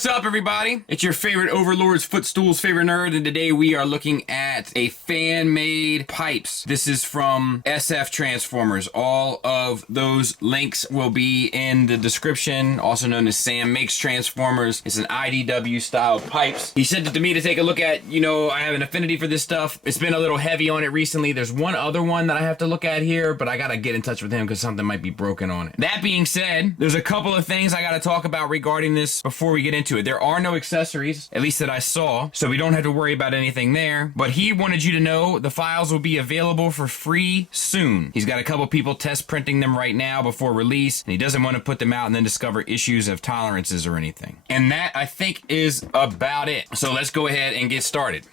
What's up, everybody? It's your favorite Overlord's Footstool's favorite nerd, and today we are looking at a fan-made pipes. This is from SFTransformers. All of those links will be in the description, also known as Sam Makes Transformers. It's an IDW-style pipes. He sent it to me to take a look at. You know, I have an affinity for this stuff. It's been a little heavy on it recently. There's one other one that I have to look at here, but I gotta get in touch with him because something might be broken on it. That being said, there's a couple of things I gotta talk about regarding this before we get into it. There are no accessories, at least that I saw, so we don't have to worry about anything there. But he wanted you to know the files will be available for free soon. He's got a couple people test printing them right now before release, and he doesn't want to put them out and then discover issues of tolerances or anything. And that, I think, is about it. So let's go ahead and get started.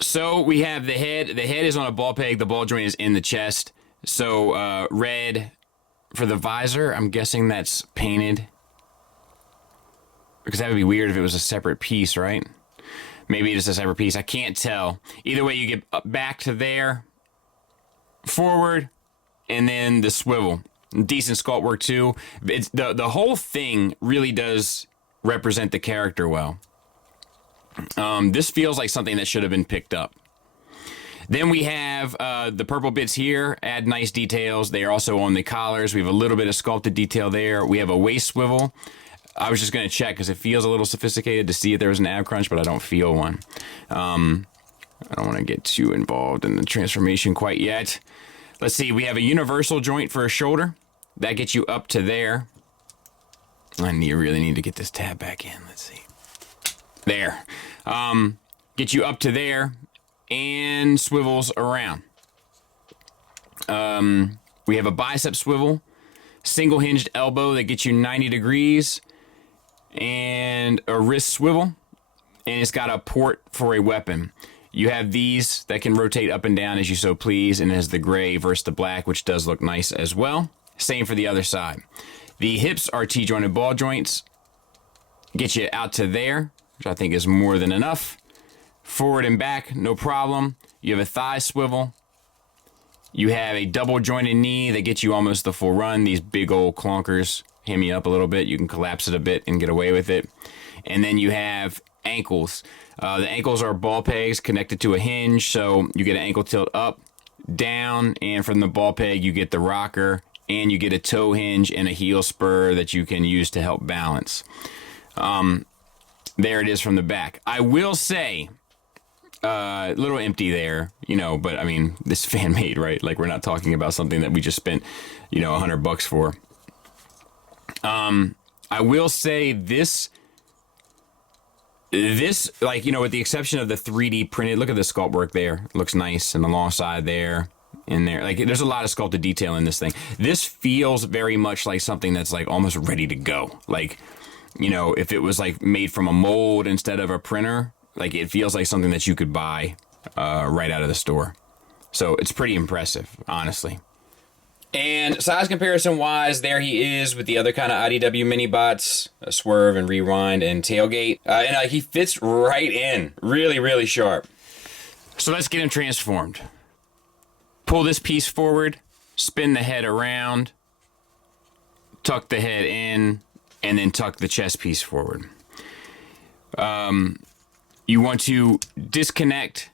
So we have the head. The head is on a ball peg. The ball joint is in the chest. So red for the visor. I'm guessing that's painted, because that would be weird if it was a separate piece, right? Maybe it is a separate piece. I can't tell. Either way, you get back to there, forward, and then the swivel. Decent sculpt work too. It's the whole thing really does represent the character well. This feels like something that should have been picked up. Then we have the purple bits here, add nice details. They are also on the collars. We have a little bit of sculpted detail there. We have a waist swivel. I was just going to check because it feels a little sophisticated to see if there was an ab crunch, but I don't feel one. I don't want to get too involved in the transformation quite yet. Let's see. We have a universal joint for a shoulder. That gets you up to there. Really need to get this tab back in. Let's see. There. Get you up to there and swivels around. We have a bicep swivel, single hinged elbow that gets you 90 degrees, and a wrist swivel, and it's got a port for a weapon. You have these that can rotate up and down as you so please, and it has the gray versus the black, which does look nice as well. Same for the other side. The hips are T-jointed ball joints. Get you out to there, which I think is more than enough. Forward and back, no problem. You have a thigh swivel. You have a double jointed knee that gets you almost the full run. These big old clunkers hem you up a little bit. You can collapse it a bit and get away with it. And then you have ankles. The ankles are ball pegs connected to a hinge, so you get an ankle tilt up, down, and from the ball peg you get the rocker, and you get a toe hinge and a heel spur that you can use to help balance. There it is from the back. I will say, a little empty there, you know, but I mean, this is fan made, right? Like, we're not talking about something that we just spent, you know, $100 for. I will say this, like, you know, with the exception of the 3D printed, look at the sculpt work there. It looks nice, and alongside there, in there. Like, there's a lot of sculpted detail in this thing. This feels very much like something that's like almost ready to go. Like, you know, if it was like made from a mold instead of a printer, like, it feels like something that you could buy right out of the store. So it's pretty impressive, honestly. And size comparison wise, there he is with the other kind of IDW mini bots, swerve and rewind and tailgate. And he fits right in. Really, really sharp. So let's get him transformed. Pull this piece forward, spin the head around, tuck the head in, and then tuck the chest piece forward. You want to disconnect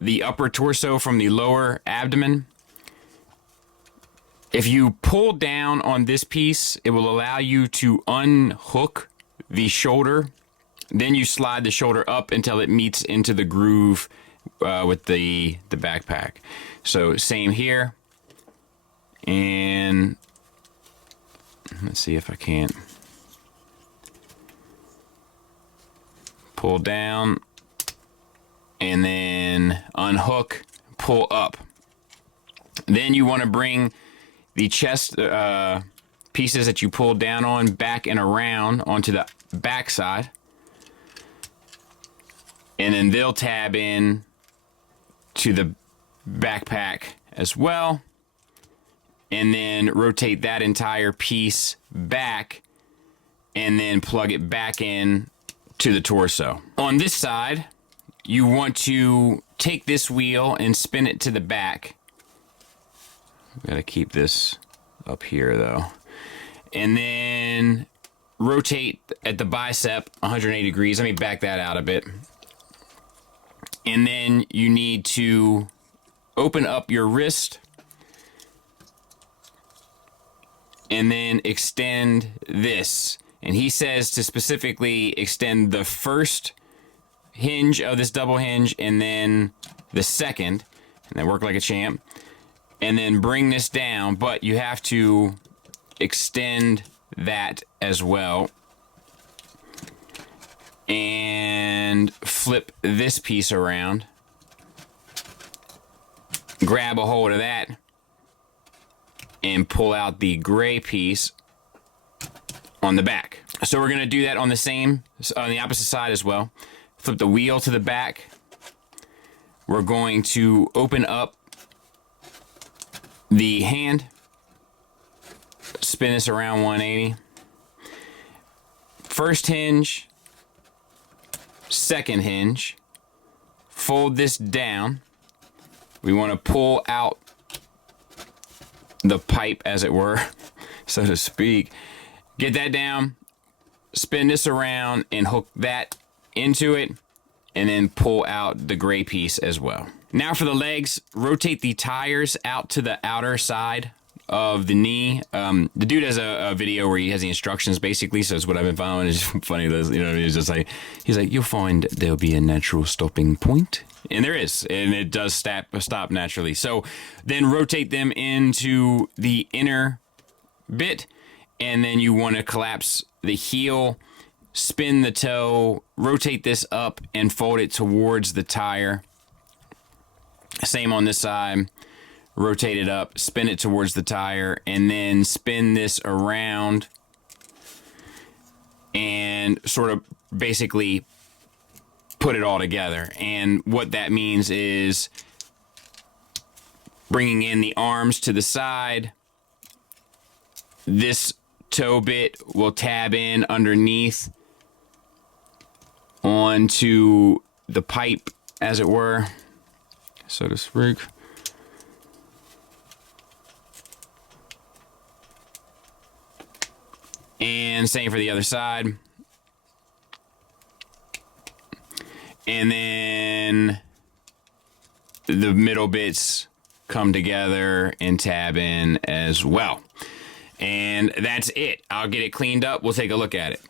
the upper torso from the lower abdomen. If you pull down on this piece, it will allow you to unhook the shoulder. Then you slide the shoulder up until it meets into the groove with the backpack. So same here. And let's see if I can't pull down and then unhook, pull up. Then you want to bring the chest pieces that you pulled down on back and around onto the back side, and then they'll tab in to the backpack as well, and then rotate that entire piece back and then plug it back in to the torso. On this side, you want to take this wheel and spin it to the back. Gotta keep this up here though. And then rotate at the bicep 180 degrees. Let me back that out a bit. And then you need to open up your wrist and then extend this. And he says to specifically extend the first hinge of this double hinge and then the second, and then work like a champ, and then bring this down, but you have to extend that as well and flip this piece around, grab a hold of that and pull out the gray piece on the back. So we're going to do that on the opposite side as well. Flip the wheel to the back. We're going to open up the hand, spin this around 180. First hinge, second hinge, fold this down. We want to pull out the pipe, as it were, so to speak. Get that down, spin this around and hook that into it, and then pull out the gray piece as well. Now for the legs, rotate the tires out to the outer side of the knee. The dude has a video where he has the instructions basically, so it's what I've been following. It's just funny, you know, he's like, you'll find there'll be a natural stopping point. And there is, and it does stop naturally. So then rotate them into the inner bit, and then you want to collapse the heel, spin the toe, rotate this up and fold it towards the tire. Same on this side. Rotate it up, spin it towards the tire, and then spin this around and sort of basically put it all together. And what that means is bringing in the arms to the side. This toe bit will tab in underneath onto the pipe, as it were, so to speak. And same for the other side. And then the middle bits come together and tab in as well. And that's it. I'll get it cleaned up. We'll take a look at it.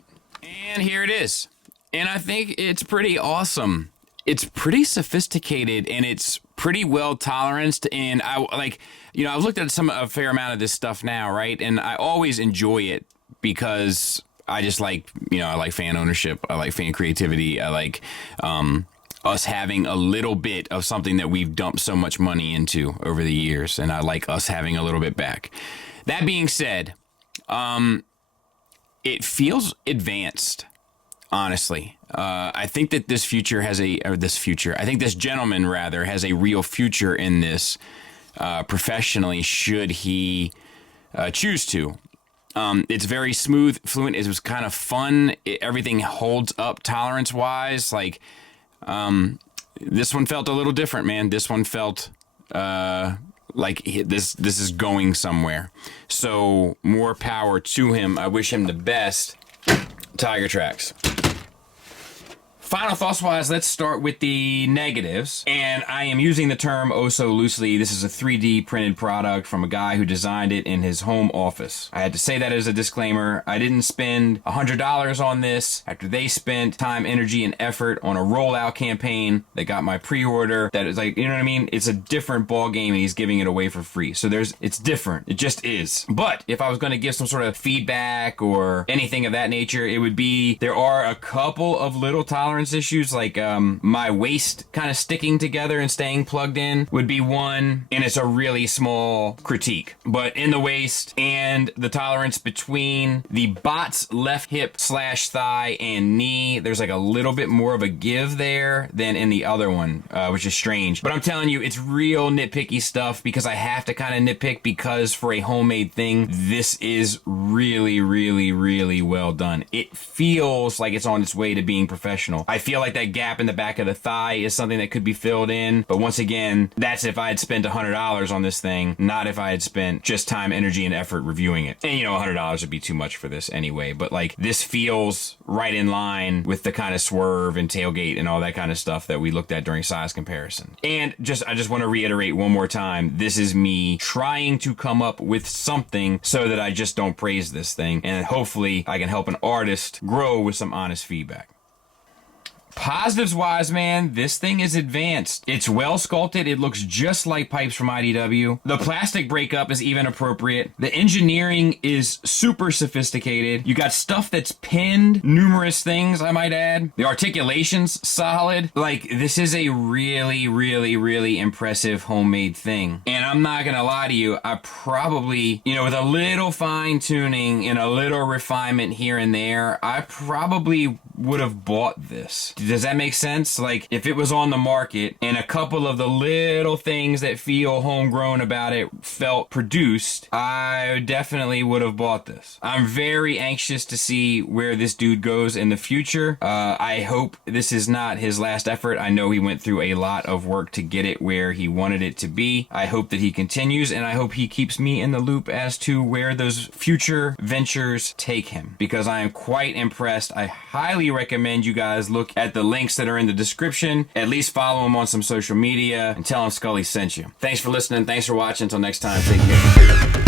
And here it is. And I think it's pretty awesome. It's pretty sophisticated and it's pretty well toleranced. And I like, you know, I've looked at a fair amount of this stuff now, right? And I always enjoy it because I just like, you know, I like fan ownership. I like fan creativity. I like us having a little bit of something that we've dumped so much money into over the years. And I like us having a little bit back. That being said, it feels advanced, honestly. I think that this gentleman rather has a real future in this professionally, should he choose to. It's very smooth, fluent. It was kind of fun. Everything holds up tolerance-wise. Like, this one felt a little different, man. This one felt like this is going somewhere. So more power to him. I wish him the best. Tiger Tracks. Final thoughts wise, let's start with the negatives. And I am using the term oh so loosely. This is a 3D printed product from a guy who designed it in his home office. I had to say that as a disclaimer. I didn't spend $100 on this after they spent time, energy, and effort on a rollout campaign that got my pre-order. That is like, you know what I mean? It's a different ball game and he's giving it away for free. So it's different. It just is. But if I was going to give some sort of feedback or anything of that nature, it would be, there are a couple of little tolerance issues, like my waist kind of sticking together and staying plugged in would be one, and it's a really small critique. But in the waist and the tolerance between the bot's left hip / thigh and knee, there's like a little bit more of a give there than in the other one, which is strange. But I'm telling you, it's real nitpicky stuff because I have to kind of nitpick, because for a homemade thing, this is really, really, really well done. It feels like it's on its way to being professional. I feel like that gap in the back of the thigh is something that could be filled in. But once again, that's if I had spent $100 on this thing, not if I had spent just time, energy, and effort reviewing it. And you know, $100 would be too much for this anyway. But like, this feels right in line with the kind of swerve and tailgate and all that kind of stuff that we looked at during size comparison. And I just want to reiterate one more time, this is me trying to come up with something so that I just don't praise this thing, and hopefully I can help an artist grow with some honest feedback. Positives wise, man, this thing is advanced. It's well sculpted. It looks just like pipes from IDW. The plastic breakup is even appropriate. The engineering is super sophisticated. You got stuff that's pinned, numerous things, I might add. The articulation's solid. Like, this is a really, really, really impressive homemade thing. And I'm not gonna lie to you, I probably, you know, with a little fine tuning and a little refinement here and there, I probably would have bought this. Does that make sense? Like, if it was on the market and a couple of the little things that feel homegrown about it felt produced, I definitely would have bought this. I'm very anxious to see where this dude goes in the future. I hope this is not his last effort. I know he went through a lot of work to get it where he wanted it to be. I hope that he continues, and I hope he keeps me in the loop as to where those future ventures take him, because I am quite impressed. I highly recommend you guys look at the links that are in the description. At least follow him on some social media and tell him Scully sent you. Thanks for listening. Thanks for watching. Until next time, take care.